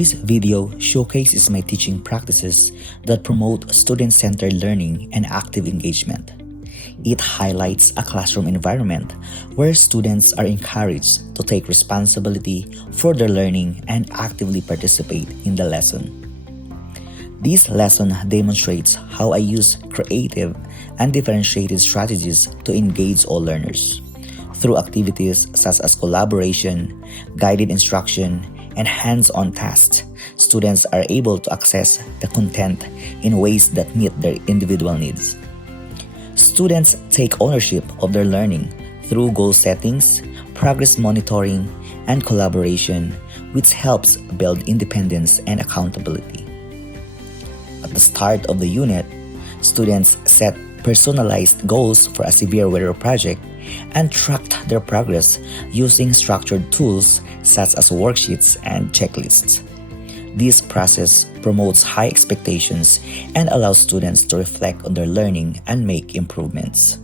This video showcases my teaching practices that promote student-centered learning and active engagement. It highlights a classroom environment where students are encouraged to take responsibility for their learning and actively participate in the lesson. This lesson demonstrates how I use creative and differentiated strategies to engage all learners. Through activities such as collaboration, guided instruction, and hands-on tasks, students are able to access the content in ways that meet their individual needs. Students take ownership of their learning through goal settings, progress monitoring, and collaboration, which helps build independence and accountability. At the start of the unit, students set personalized goals for a severe weather project and tracked their progress using structured tools such as worksheets and checklists. This process promotes high expectations and allows students to reflect on their learning and make improvements.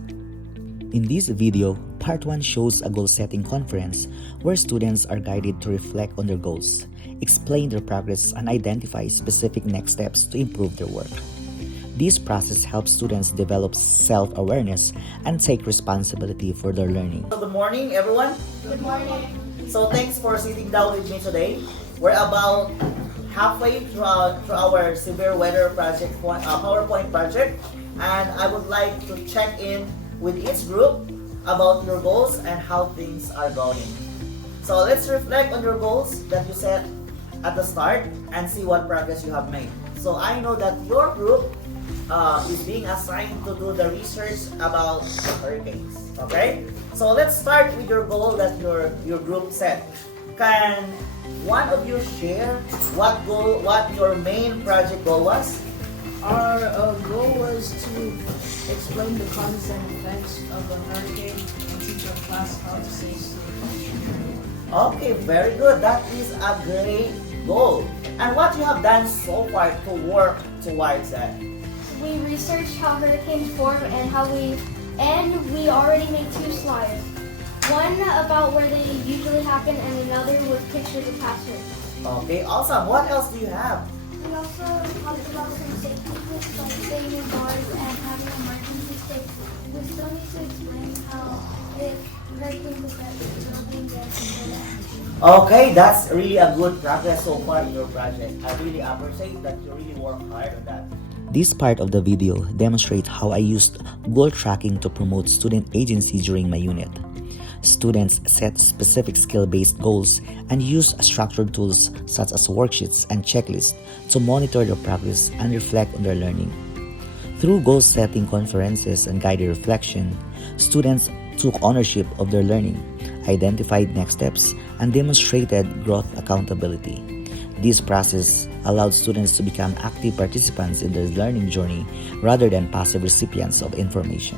In this video, Part 1 shows a goal-setting conference where students are guided to reflect on their goals, explain their progress, and identify specific next steps to improve their work. This process helps students develop self-awareness and take responsibility for their learning. So good morning, everyone. Good morning. So thanks for sitting down with me today. We're about halfway through our severe weather project PowerPoint project, and I would like to check in with each group about your goals and how things are going. So let's reflect on your goals that you set at the start and see what progress you have made. So I know that your group is being assigned to do the research about hurricanes. Okay? So let's start with your goal that your group set. Can one of you share what your main project goal was? Our goal was to explain the causes and effects of a hurricane and teach our class how to safely. Okay, very good. That is a great goal. And what you have done so far to work towards that? We researched how hurricanes form and we already made 2 slides. One about where they usually happen and another with pictures of past hurricanes. Okay, awesome. What else do you have? We also talked about some safety tips like staying indoors and having emergency sticks. We still need to explain how if hurricanes affect buildings and things like that. Okay, that's really a good progress so far in your project. I really appreciate that you really work hard on that. This part of the video demonstrates how I used goal tracking to promote student agency during my unit. Students set specific skill-based goals and use structured tools such as worksheets and checklists to monitor their progress and reflect on their learning. Through goal-setting conferences and guided reflection, students took ownership of their learning, identified next steps, and demonstrated growth accountability. This process allowed students to become active participants in their learning journey rather than passive recipients of information.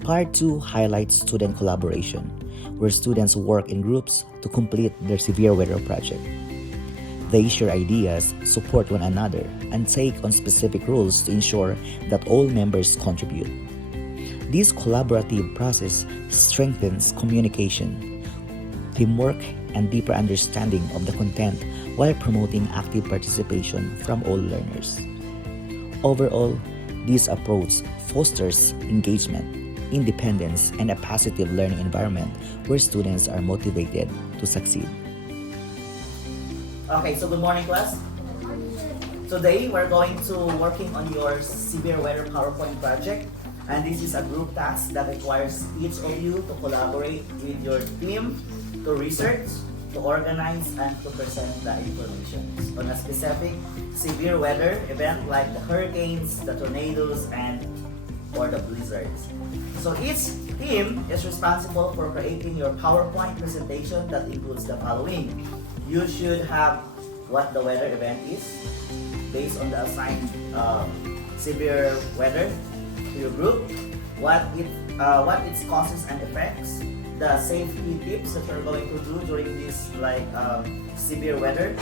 Part 2 highlights student collaboration, where students work in groups to complete their severe weather project. They share ideas, support one another, and take on specific roles to ensure that all members contribute. This collaborative process strengthens communication, teamwork, and deeper understanding of the content while promoting active participation from all learners. Overall, this approach fosters engagement, independence, and a positive learning environment where students are motivated to succeed. Okay, so good morning, class. Today, we're going to working on your severe weather PowerPoint project. And this is a group task that requires each of you to collaborate with your team to research, to organize, and to present the information on a specific severe weather event like the hurricanes, the tornadoes, or the blizzards. So each team is responsible for creating your PowerPoint presentation that includes the following. You should have what the weather event is based on the assigned severe weather to your group, what its causes and effects, the safety tips that you're going to do during this severe weather,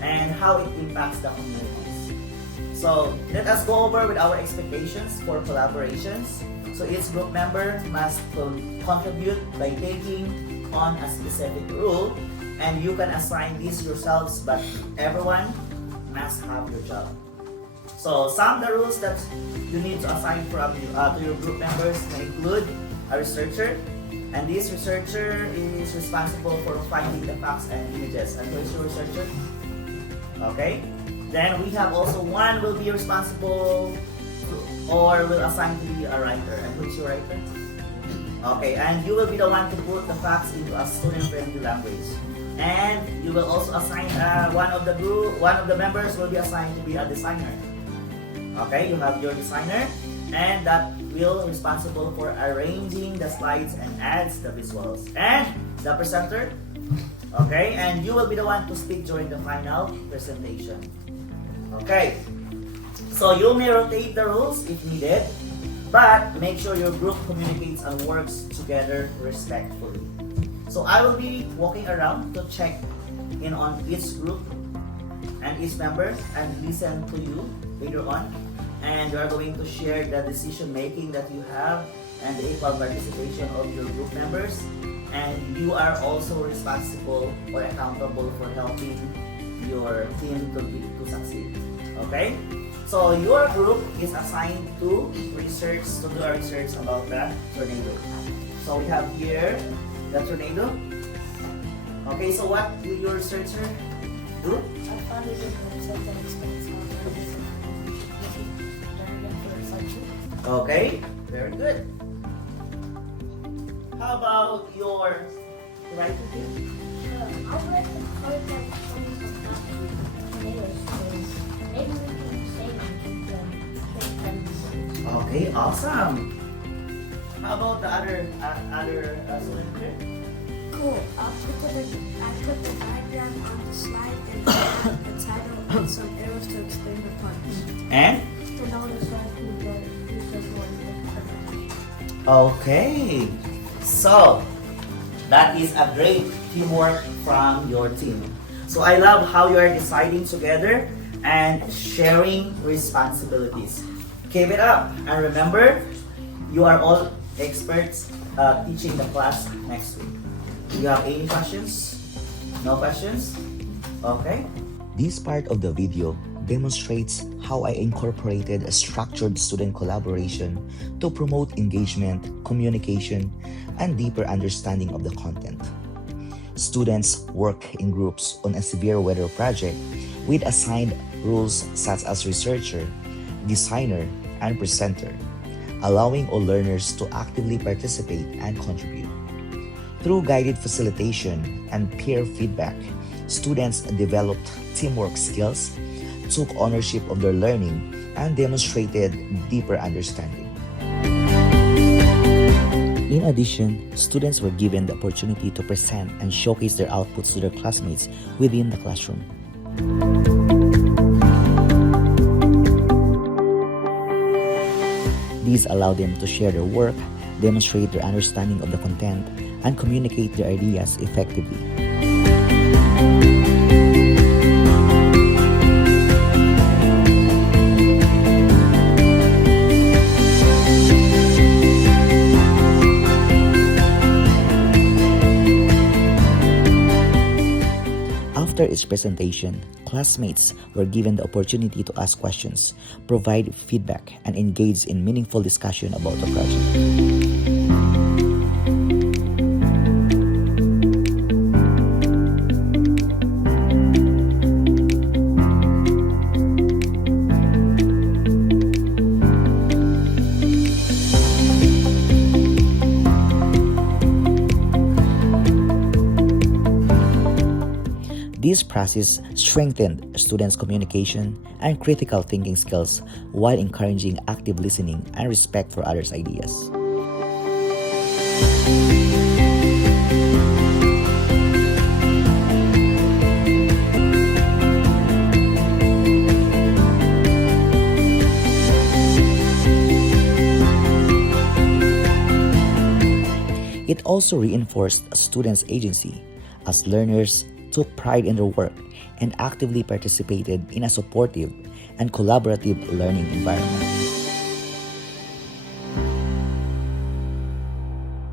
and how it impacts the communities. So let us go over with our expectations for collaborations. So each group member must contribute by taking on a specific role and you can assign these yourselves, but everyone must have your job. So some of the rules that you need to assign from to your group members may include a researcher, and this researcher is responsible for finding the facts and images. And who is your researcher? Okay. Then we have also one will be responsible or will assign to be a writer. And who is your writer? Okay, and you will be the one to put the facts into a student-friendly language. And you will also assign one of the members will be assigned to be a designer. Okay, you have your designer, and that will responsible for arranging the slides and adds the visuals. And the presenter, okay, and you will be the one to speak during the final presentation. Okay, so you may rotate the roles if needed, but make sure your group communicates and works together respectfully. So I will be walking around to check in on each group and each member and listen to you later on. And we are going to share the decision making that you have and the equal participation of your group members. And you are also responsible or accountable for helping your team to succeed. Okay? So your group is assigned to do a research about the tornado. So we have here the tornado. Okay, so what will your researcher do? I found it in the website that explains how tornadoes for recycling. Okay, very good. How about your writer team? I would like to part that from some tomatoes because maybe we can save and keep them Okay, awesome. How about the other student here? Cool. I put the diagram on the slide and add a title and some arrows to explain the parts. And? to notice who says one. Okay, so that is a great teamwork from your team. So I love how you are deciding together and sharing responsibilities. Keep it up, and remember, you are all experts teaching the class next week. Do you have any questions? No questions? Okay. This part of the video demonstrates how I incorporated a structured student collaboration to promote engagement, communication, and deeper understanding of the content. Students work in groups on a severe weather project with assigned roles such as researcher, designer, and presenter, allowing all learners to actively participate and contribute. Through guided facilitation and peer feedback, students developed teamwork skills, took ownership of their learning, and demonstrated deeper understanding. In addition, students were given the opportunity to present and showcase their outputs to their classmates within the classroom. These allowed them to share their work, demonstrate their understanding of the content, and communicate their ideas effectively. After its presentation, classmates were given the opportunity to ask questions, provide feedback, and engage in meaningful discussion about the project. This process strengthened students' communication and critical thinking skills while encouraging active listening and respect for others' ideas. It also reinforced students' agency as learners took pride in their work and actively participated in a supportive and collaborative learning environment.